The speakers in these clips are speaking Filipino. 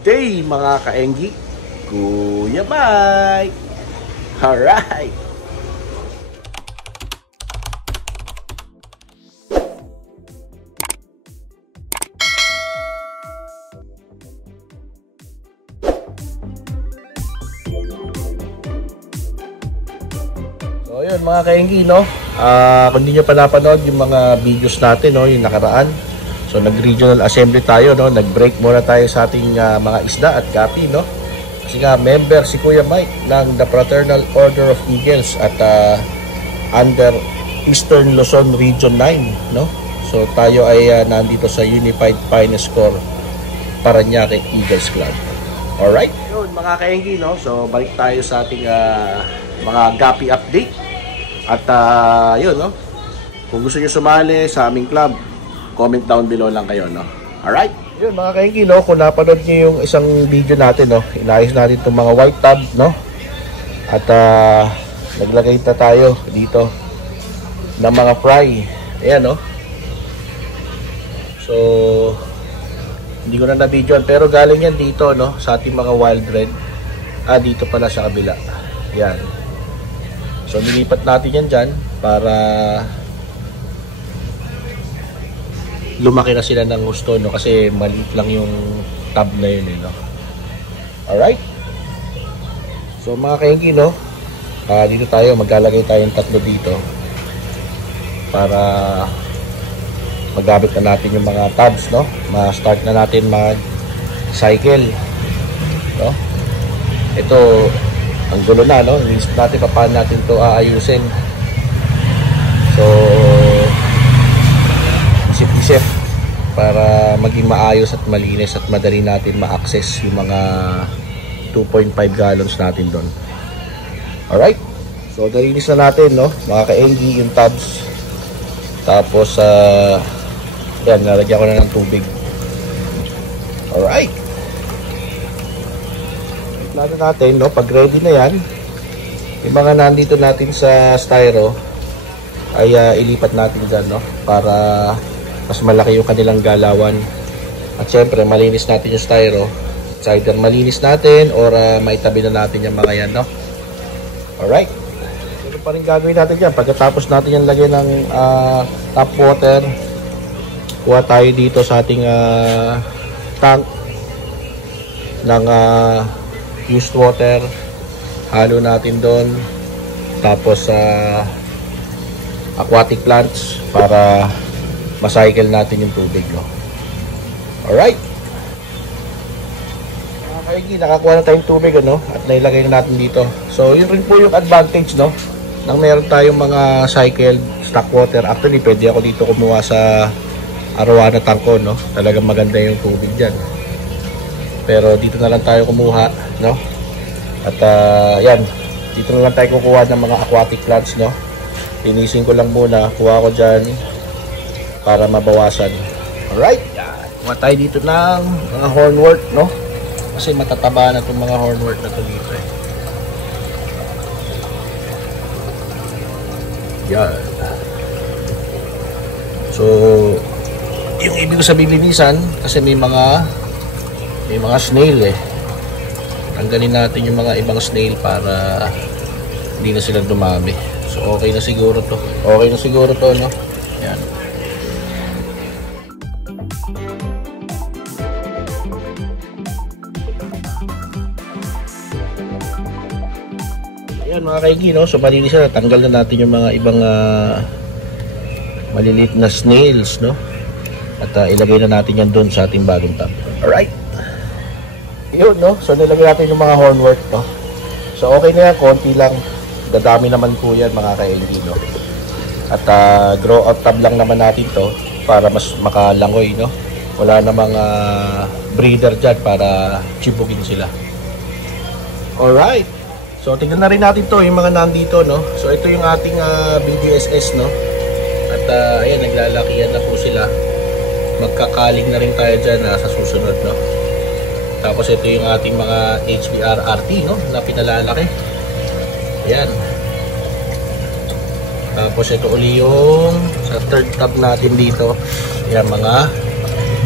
Day mga kaenggi, Kuya Mike. Alright. So yun mga kaenggi, no? Kung hindi nyo pa napanood yung mga videos natin, no, yung nakaraan. So nag-regional assembly tayo, no? Nag-break muna tayo sa ating mga isda at gapi, no? Kasi nga member si Kuya Mike ng the Fraternal Order of Eagles at under Eastern Luzon Region 9, no? So tayo ay nandito sa Unified Finest Corps Parañaque Eagles Club. Alright? Yun mga kaenggi, no? So balik tayo sa ating mga gapi update. At yun, no? Kung gusto nyo sumali sa aming club, comment down below lang kayo, no? Alright? Yun mga kaenggi, no? Kung napanood nyo yung isang video natin, no? Inayos natin itong mga white tab, no? At naglagay na tayo dito ng mga fry. Ayan, no? So hindi ko na na-videoan, pero galing yan dito, no? Sa ating mga wild red. Dito pala sa kabila. Yan. So nilipat natin yan dyan para lumaki na sila ng gusto, no? Kasi maliit lang yung tab na yun, no? Alright? So mga kaenggi, no? Dito tayo, maglalagay tayong tatlo dito para magamit na natin yung mga tabs, no? Ma-start na natin mag-cycle, no? Ito, ang gulo na, no? Inisip natin paano natin to aayusin. So isip-isip para maging maayos at malinis at madali natin ma-access yung mga 2.5 gallons natin doon. Alright? So nalinis na natin, no? Mga kaenggi, yung tabs. Tapos yan, nalagyan ko na ng tubig. Alright. Plano natin, no? Pag ready na yan, yung mga nandito natin sa styro ay ilipat natin dyan, no? Para mas malaki yung kanilang galawan. At syempre, malinis natin yung styro. It's either malinis natin or maitabi na natin yung mga yan, no? Alright. Ito pa rin gagawin natin yan. Pagkatapos natin yan lagyan ng tap water, kuha tayo dito sa ating tank ng used water. Halo natin doon. Tapos aquatic plants para ma-cycle natin yung tubig, no? Alright. Mga kaenggi, nakakuha na tayong tubig, ano? At nailagay na natin dito. So yun rin po yung advantage, no? Nang meron tayong mga cycled stock water. Actually pwede ako dito kumuha sa Arowana Tangko, no? Talagang maganda yung tubig dyan. Pero dito na lang tayo kumuha, no? At yan, dito na lang tayo kukuha ng mga aquatic plants, no? Linisin ko lang muna, kuha ko dyan para mabawasan. Alright, kuha tayo dito ng mga hornwort, no? Kasi matataba na itong mga hornwort na ito dito, eh. Yan. So yung ibig ko sabihin linisan, kasi may mga snail, eh. Tanggalin natin yung mga ibang snail para hindi na sila dumami. So okay na siguro to. Okay na siguro to, no? Yan. Ayan mga kaenggi, no? So malinis na. Tanggal na natin yung mga ibang maliliit na snails, no? At ilagay na natin yan doon sa ating bagong tub. Alright. Yun, no? So nilagay natin yung mga hornwort, no? So okay na yan. Konti lang. Dadami naman po yan mga kaenggi, no? At grow out tub lang naman natin to para mas makalangoy, no? Wala namang breeder dyan para chibugin sila. Alright. So tingnan na rin natin to, yung mga nandito, no? So ito yung ating BDSS, no? At ayan, naglalakihan na po sila. Magkakaling na rin tayo dyan sa susunod, no? Tapos ito yung ating mga HBR-RT, no? Na pinalalaki. Ayan. Tapos ito uli yung sa third tab natin dito. Ayan, mga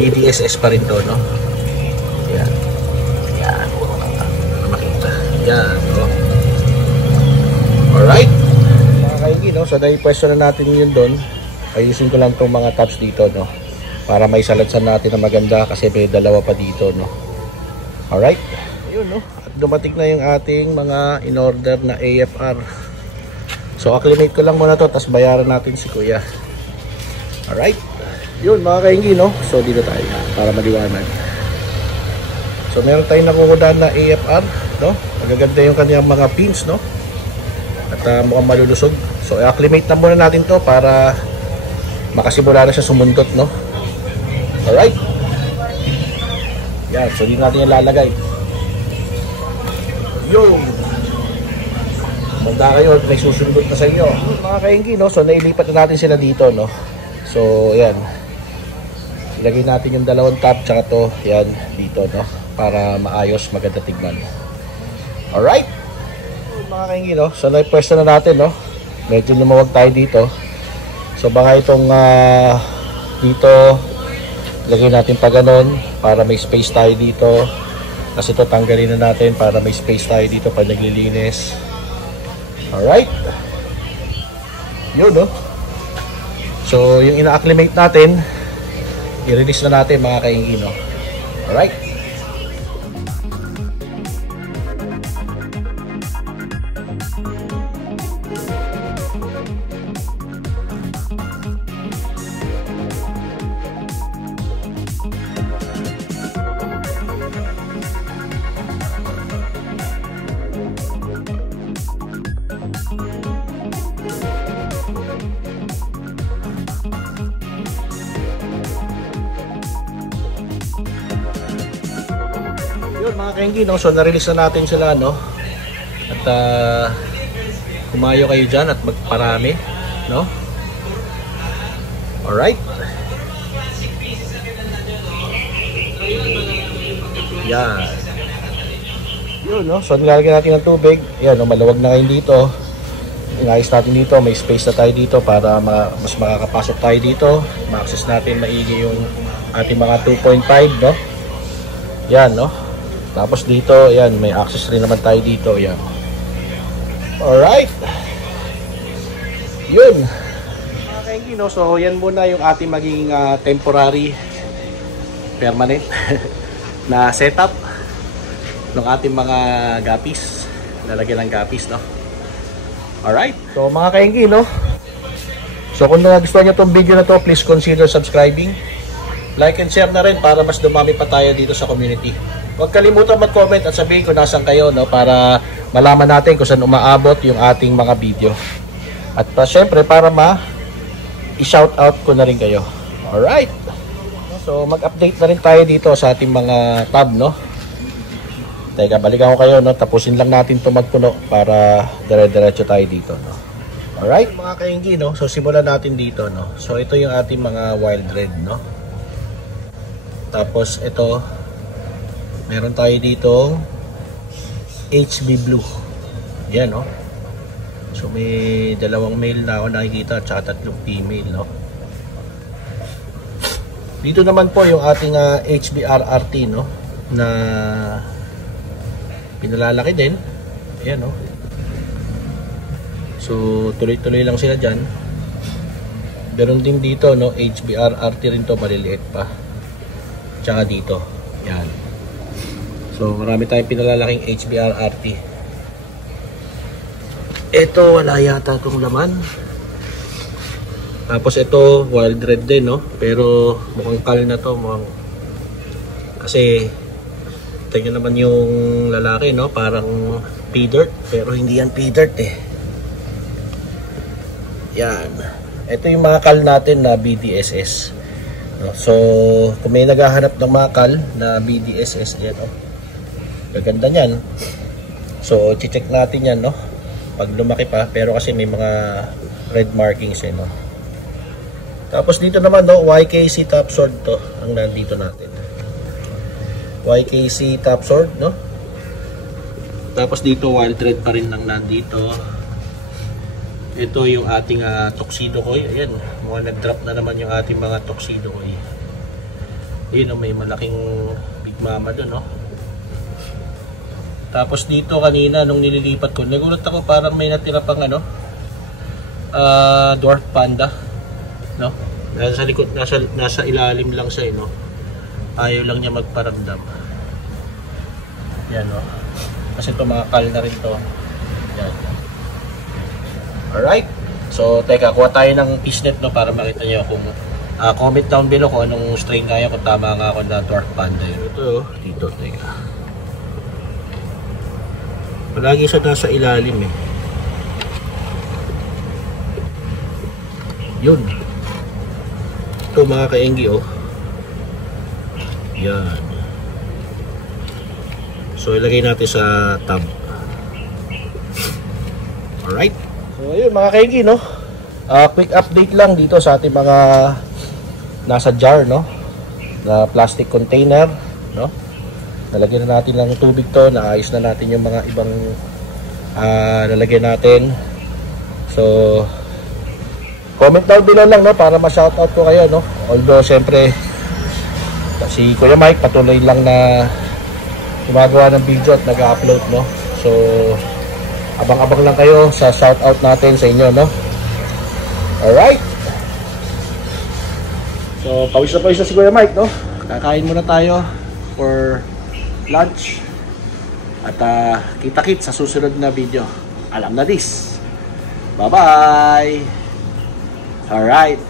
BDSS pa rin to, no? Ayan. Yan, no? Alright. Mga kaigi, no? So dahil pwesto na natin yun doon, ayusin ko lang itong mga tabs dito, no? Para may saladsan natin na maganda kasi may dalawa pa dito, no? Alright. Ayun, no? At dumating na yung ating mga in-order na AFR. So acclimate ko lang muna to, tapos bayaran natin si Kuya. Alright. Yun mga kaingi, no? So dito tayo para maliwanag. So meron tayong nakukudahan na AFR, no? Magaganda yung kanyang mga pins, no? At mukhang malulusog. So i-acclimate na muna natin to para makasimula na siya sumundot, no? Alright. Yan, so dito natin yung lalagay. Yun. Manda kayo, may susundot na sa inyo. Mga kaingi, no? So nailipat na natin sila dito, no? So yan. Ilagay natin yung dalawang tab tsaka to, yan, dito, no? Para maayos, maganda tignan. Alright. Mga kaingi, no? So naipwesto na natin, no? Medyo lumawag tayo dito. So baka itong dito lagay natin pa ganon para may space tayo dito. Kasi ito tanggalin na natin para may space tayo dito pag naglilinis. Alright. Yun, no? So yung ina-acclimate natin, i-release na natin mga kaingi, no? Alright. Yun mga kaingi, no? So na-release na natin sila, no? At kumayo kayo dyan at magparami, no? Alright. Yan. Yun, no? So nilalagyan natin ng tubig. Yan, no? Maluwag na kayo dito. Inayos natin dito, may space na tayo dito para mas makakapasok tayo dito. Ma-access natin maigi yung ating mga 2.5, no? Yan, no? Tapos dito, yan, may access rin naman tayo dito, yan. Alright. Yun. Mga kaingi, no? So, yan muna yung ating magiging temporary, permanent na setup ng ating mga gapis. Lalagyan ng gapis, no? Alright. So, mga kaingi, no? So, kung nagustuhan nyo itong video na to, please consider subscribing. Like and share na rin para mas dumami pa tayo dito sa community. Huwag kalimutan mag-comment at sabihin kung nasan kayo, no, para malaman natin kung saan umaabot yung ating mga video. At syempre para i-shoutout ko na rin kayo. Alright. So mag-update na rin tayo dito sa ating mga tab, no. Teka, balikan ko kayo, no. Tapusin lang natin ito magpuno para dire-diretso tayo dito, no. Alright mga kaingi, no. So simulan natin dito, no. So ito yung ating mga wild red, no. Tapos ito, meron tayo dito HB blue. Yan, no. So may dalawang male na ako nakikita at saka tatlong female, no. Dito naman po yung ating HBRRT, no, na pinalalaki din. Ayan, no. So tuloy-tuloy lang sila dyan. Meron din dito, no, HBRRT rin to, maliliit pa. Tsaka dito, yan. So marami tayong pinalalaking HBRRT. Ito wala yata itong laman. Tapos ito wild red din, no? Pero mukhang kal na to, mukhang, kasi tingnan naman yung lalaki, no? Parang pea-dirt, pero hindi yan pea-dirt eh. Yan. Ito yung mga kal natin na BDSS, no? So kung may naghahanap ng mga kal na BDSS, yan, no? Gaganda niyan. So i-check natin yan, no? Pag lumaki pa, pero kasi may mga red markings eh, no? Tapos dito naman, no, YKC top sword to ang nandito natin. YKC top sword, no? Tapos dito wild red pa rin ang nandito. Ito yung ating tuxedo koi. Ayan, mukhang nag-drop na naman yung ating mga tuxedo koi. Ayun, no, may malaking big mama doon, no? Tapos dito kanina nung nililipat ko, nagulat ako parang may natira pang ano, dwarf panda, no? Nasa likod, nasa ilalim lang siya, no? Ayaw lang niya magparamdam. Yan, no? Kasi tumakal na rin to. Yan. Alright. So, teka, kuha tayo ng fishnet, no? Para makita niyo kung comment down below kung anong strain kaya, kung tama nga ako na dwarf panda yun. Ito, dito, teka. Palagi siya nasa ilalim eh. Yun. Ito mga kaenggi, oh. Yan. So ilagay natin sa tab. Alright. So ayun mga kaenggi, no. Quick update lang dito sa ating mga nasa jar, no, na plastic container, no. Nalagyan na natin ng tubig to, naayos na natin yung mga ibang nalagyan natin. So comment down below lang, no, para ma-shoutout ko kayo, no. Although syempre si Kuya Mike patuloy lang na gumagawa ng video at nag-upload, no. So abang-abang lang kayo sa shoutout natin sa inyo, no. Alright. So pawis na si Kuya Mike, no. Kakain muna tayo for lunch. At kita-kits sa susunod na video. Alam na this. Bye-bye. Alright.